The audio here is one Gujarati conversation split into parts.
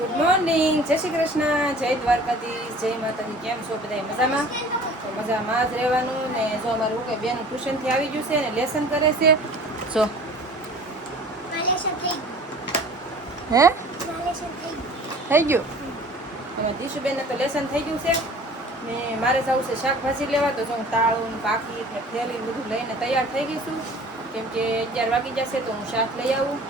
ગુડ મોર્નિંગ, જય શ્રી કૃષ્ણ, જય દ્વારકાધીશ, જય માતાજી. કેમ છો બધા? મજામાં? તો મજામાં જ રહેવાનું ને. જો અમારું કે બેન ટ્યુશનથી આવી ગયું છે ને લેસન કરે છે. જો હે થઈ ગયું. અમારા દીશુબેનને તો લેસન થઈ ગયું છે ને. મારે જવું છે શાકભાજી લેવા. તો જો હું તાળું પાકી ને થેલી બધું લઈને તૈયાર થઈ ગઈ છું, કેમ કે 11 વાગી જશે તો હું શાક લઈ આવું.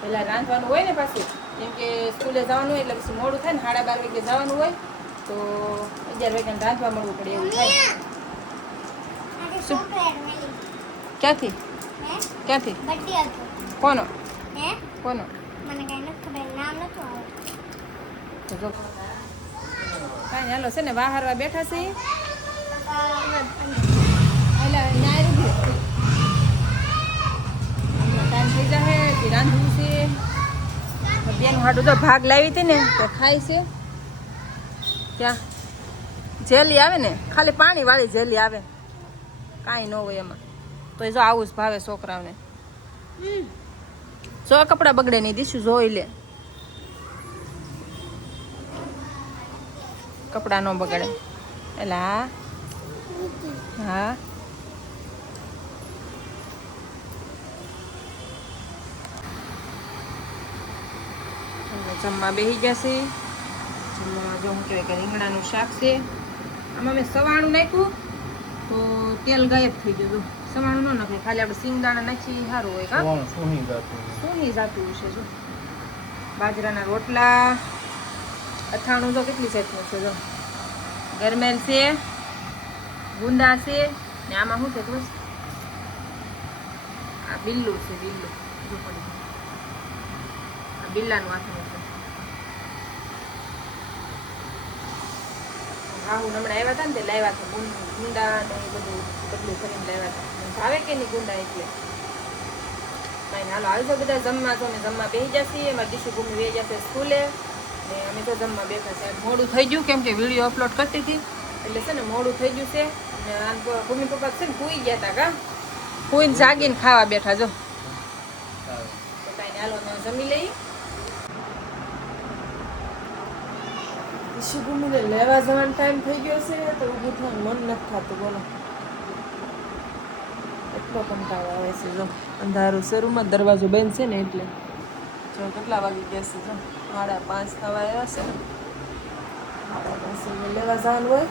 પહેલાં રાંધવાનું હોય ને પાછું, કેમ કે સ્કૂલે જવાનું હોય એટલે પછી મોડું થાય ને. 12:30 વાગે જવાનું હોય તો 11 વાગ્યાને રાંધવા મળવું પડે એવું થાય. ક્યાંથી ક્યાંથી કોનો કોનો તો જો કાંઈ હાલો છે ને વાહારવા બેઠા છે. ટાઈમ થઈ જશે પછી રાંધવું છે. બેન હાડું તો ભાગ લાવી હતી ને તો ખાય છે. ક્યાં જેલી આવે ને, ખાલી પાણી વાળી જેલી આવે, કાંઈ ન હોય એમાં. તો એ જો આવું જ ભાવે છોકરાઓને. જો કપડાં બગડે નહીં, દીશું જોઈ લે. કપડાં ન બગડે એટલે હા હા. જમવા બેસી જશે. જમવામાં જો હું કહેવાય કે રીંગણાનું શાક છે. આમાં મેં સવાણું નાખ્યું તો તેલ ગાયબ થઈ ગયું. સવાણું ન નાખ્યું, ખાલી આપણે સિંગદાણા નાખી સારું હોય. કા સુની જાતું છે. જો બાજરાના રોટલા, અથાણું જો કેટલી જાતનું છે. જો ગરમેલ છે, ગુંદા છે ને આમાં શું છે ખબર? આ બિલ્લું છે. બિલ્લું જો પડી ગયું. આ બિલ્લાનું આથણું છે. રાહુલ હમણાં આવ્યા હતા ને તે લાવ્યા હતા ગુંડા ને એ બધું બદલું કરીને લાવ્યા હતા. ભાવે કે નહીં ગુંડા એટલે કાંઈ હાલો આવી જાઓ બધા જમવા. તો ને જમવા બેસી જશે. એમાં દીશું ભૂમિ બેસી જશે સ્કૂલે ને અમે તો જમવા બેઠા છે. મોડું થઈ ગયું કેમ કે વિડીયો અપલોડ કરતી હતી એટલે છે ને મોડું થઈ ગયું છે. અને ભૂમિ પપ્પા છે ને સૂઈ ગયા હતા. કા સૂઈને જાગીને ખાવા બેઠા. જો તો કાંઈ હાલો અમે જમી લઈએ. દીશુભૂમિને લેવા જવાનો ટાઈમ થઈ ગયો છે તો ઊભું થવાનું મન નથી થતું. બોલો એટલો કંટાળો આવે છે. જો અંધારું શરૂમાં દરવાજો બંધ છે ને એટલે. જો કેટલા વાગી ગયા છે? જો 5:30 થવા આવ્યા છે. લેવા જવાનું હોય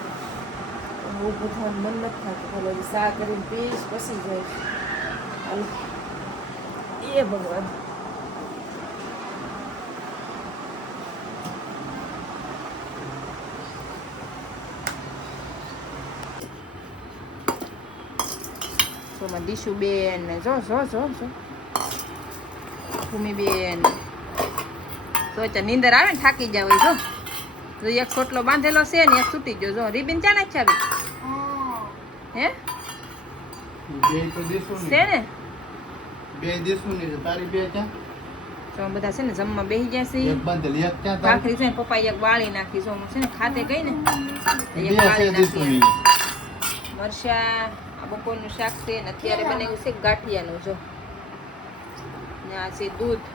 ઊભું થવાનું મન નથી થતું. બોલો શા કરીને પીશ પછી જાય. હાલો એ ભગવાન. માં દીશુબેન ને જો ભૂમિબેન તો નીંદર આવે ને થાકી જાવ. જો એક છોટલો બાંધેલો છે ને એક છૂટી ગયો. જો રીબીન ચા નાખી આવી હે છે ને બે દેશું ને તારી બે ક્યાં તો બધા છે ને જમવા બેસી જશે. ભાખરી છે ને પપ્પા એક વાળી નાખી. જો છે ને ખાતે ગઈ ને એક વાળી નાખી. મરચા બપોરનું શાક છે ને અત્યારે બનાવ્યું છે ગાંઠિયાનું. જો ને આ છે દૂધ.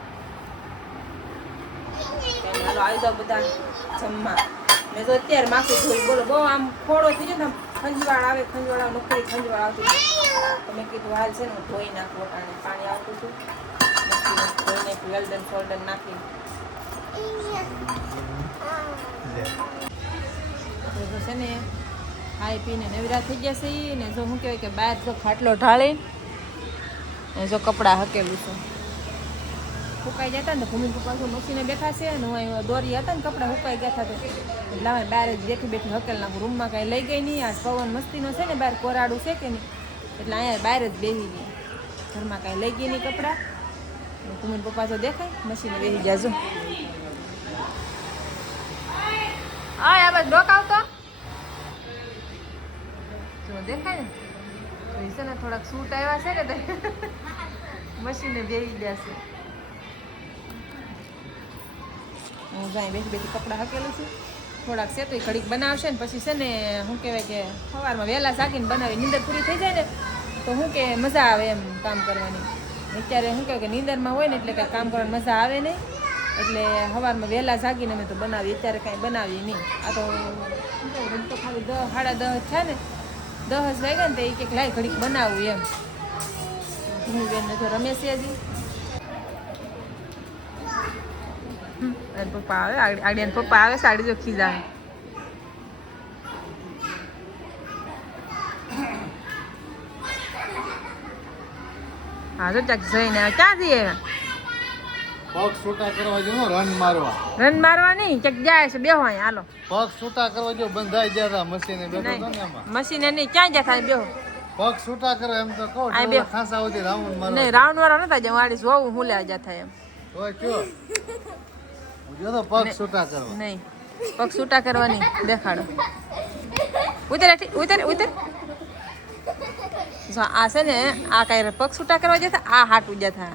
હાલો આવી જાઓ બધા જમવા. મેં તો અત્યારે માથું ધોઈ. બોલો બહુ આમ ખોડો થઈ ગયો ને, ખંજવાળ આવે નોકરી ખંજવાળ આવતી. તો મેં કીધું હાલ છે ને હું ધોઈ નાખું. વટાણે પાણી આવતું હતું ધોઈ નાખ્યું. વેલ્ડન ફોલ્ડન નાખી છે ને ખાઈ પીને નવરા થઈ ગયા છે. ને જો શું કહેવાય કે બહાર જો ખાટલો ઢાળી ને જો કપડાં હકેલું છે. સુકાઈ જતા ને ભૂમિ પપ્પા શું મશીને બેઠા છે ને હું અહીં દોરી હતા ને કપડાં સુકાઈ ગયા હતા એટલે અમે બહાર જ બેઠી હકેલ નાખું. રૂમમાં કાંઈ લઈ ગઈ નહીં. આ પવન મસ્તીનો છે ને બહાર કોરાડું છે કે નહીં એટલે અહીંયા બહાર જ બેસી ગઈ. ઘરમાં કાંઈ લઈ ગઈ નહીં કપડાં. ભૂમિ પપ્પા તો દેખાય મશીને બેસી ગયા. જો હા આ બસ ડોક આવતો દેખાય ને તો છે ને થોડાક સૂટ આવ્યા છે ને તો મશીને બેસી ગયા છે. હું જાય બેઠી કપડાં હકેલું છું. થોડાક છે તો એ ઘડીક બનાવશે ને પછી છે ને શું કહેવાય કે સવારમાં વહેલા જાગીને બનાવી. નીંદર પૂરી થઈ જાય ને તો શું કે મજા આવે એમ કામ કરવાની. અત્યારે શું કહેવાય કે નીંદરમાં હોય ને એટલે કાંઈ કામ કરવાની મજા આવે નહીં. એટલે સવારમાં વહેલા જાગીને અમે તો બનાવીએ, અત્યારે કાંઈ બનાવીએ નહીં. આ તો શું તો ખાલી 10 સાડા 10 છે ને, 10 જ વાગ્યા ને તો એ કંઈક લાઈ ઘડીક બનાવવું એમ. ભૂમિબેનને તો રમે છે હજી. અને પપ્પા આવે, આડિયાના પપ્પા આવે, સાડી જો ખીજા. હા તો ચાક જઈને ક્યાં જઈએ? પગ છૂટા કરવા જો રન મારવા. રન મારવા નહીં, ચક જાય છે બેહો અહીંયા હાલો. પગ છૂટા કરવા જો બંધાઈ ગયા હતા મશીને બેઠો હતો ને એમાં. મશીને નહીં, ક્યાં જાય બેહો. પગ છૂટા કરવા એમ તો કહું આ બે ખાસા સુધી રાઉન્ડ મારવા. નહીં રાઉન્ડ વાળા નતા જાય, વાળી જોવું હું લે જા થાય એમ. તો કયો જો તો પગ છૂટા કરવા. નહીં પગ છૂટા કરવા નહીં, દેખાડો. ઉતર ઉતર ઉતર. જો આ છે ને આ કઈ પગ છૂટા કરવા જતા, આ હાટું જતા.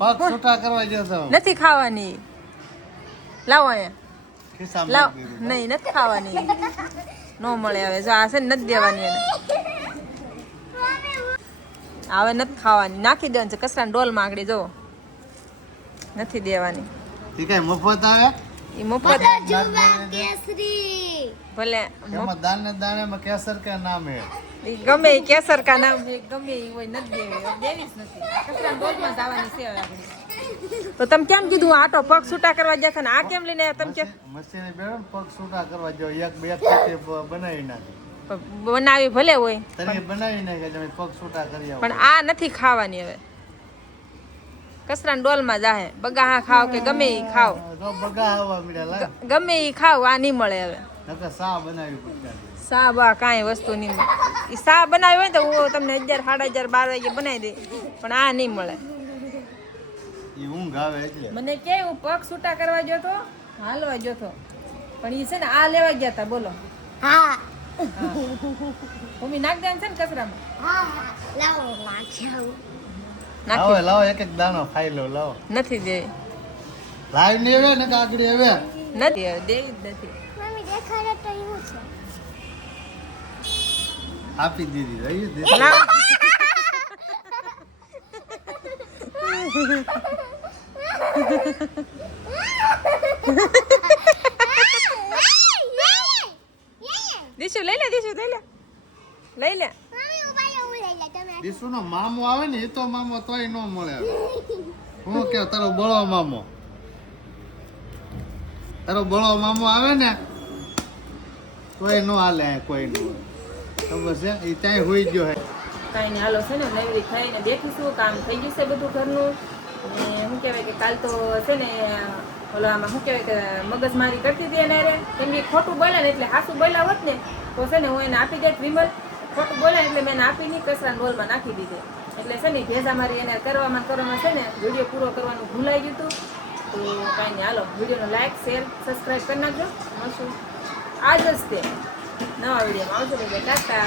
પગ છૂટા કરવા જતા નથી ખાવાની. લાવો અહીંયા ખિસ્સામાં લાવ. નાખી દીધું. નહીં નથી ખાવાની, ન મળે હવે. જો આ છે ને નથી દેવાની એને, હવે નથી ખાવાની, નાખી દેવાની છે કચરાના ડોલમાં. આગળ જો નથી દેવાની. ઈ કઈ મફત આવે? એ મફત કેસરી ભલે એમાં દાને દાનેમાં કેસર કે નામ હે. ઈ ગમે એ કેસર કા નામ છે, ગમે એ હોય નથી દેવી, દેવી જ નથી. કચરાના ડોલમાં જવાની છે હવે આપણે. તો તમે કેમ કીધું આટો પગ છૂટા કરવા જતા ને આ કેમ લઈને આવ્યા તમે? કેમ મશીને બેઠો ને પગ છૂટા કરવા જો એક બે થતી બનાવી નાખે. બનાવી ભલે હોય તને બનાવી નાખે તમે પગ છૂટા કરી આવો. પણ આ નથી ખાવાની. હવે કચરાના ડોલમાં જાહે. બગાહા ખાવ કે ગમે એ ખાવ, તો બગા આવવા મળ્યા લા. ગમે એ ખાવ, આ નહીં મળે હવે. નકર સા બનાવી પડતા. સા બા કાંઈ વસ્તુ નહીં મળે. એ સા બનાવી હોય ને તો હું તમને 11 સાડા 11 12 વાગે બનાવી દઈ, પણ આ નહીં મળે. ઈ ઊંઘ આવે એટલે. મને કે હું પગ છૂટા કરવા ગયો તો, હાલવા ગયો તો, પણ એ છે ને આ લેવા ગયા હતા. બોલો હા ભૂમિ નાખ દે છે ને કચરામાં. હા લાવો નાખ્યા લાવો નાખી લાવો એક એક દાણો ખાઈ લો લાવો. નથી દેવી, લાઈવ ને આવે ને કાકડી આવે. નથી હવે દેવી જ નથી. મમ્મી દેખાડે તો એવું છે. આપી દીધી રહી દે. લાવ. દીશુ લઈ લે, દીશુ લઈ લે, લઈ લે. મમ્મી ઉભા રહો, હું લઈ લે તમે. દીસુનો મામો આવે ને એ તો મામો તોય ન મળે. હું કે તારો બળો મામો, તારો બળો મામો આવે ને તોય ન હાલે કોઈ નો. ખબર છે એ ત્યાં હોઈ ગયો હે. કાંઈ નહીં હાલો છે ને નવરી ખાઈને બેઠીશું. કામ થઈ ગયું છે બધું ઘરનું. ને શું કહેવાય કે કાલ તો છે ને ઓલામાં શું કહેવાય કે મગજમારી કરતી હતી એને હારે. કેમ કે ખોટું બોલ્યા ને એટલે હાસું બોલ્યા હોત ને તો છે ને હું એને આપી દેત વિમલ. ખોટું બોલ્યા એટલે મેં એને આપી નહીં, કચરાના ડોલમાં નાખી દીધી. એટલે છે ને ભેજા મારી એને કરવામાં છે ને વિડીયો પૂરો કરવાનું ભૂલાઈ ગયું હતું. તો કાંઈ નહીં હાલો વિડીયોનો લાઈક શેર સબસ્ક્રાઈબ કરી નાખજો. મળશું આજ જ તે નવા વિડીયોમાં. આવજો ટાટા.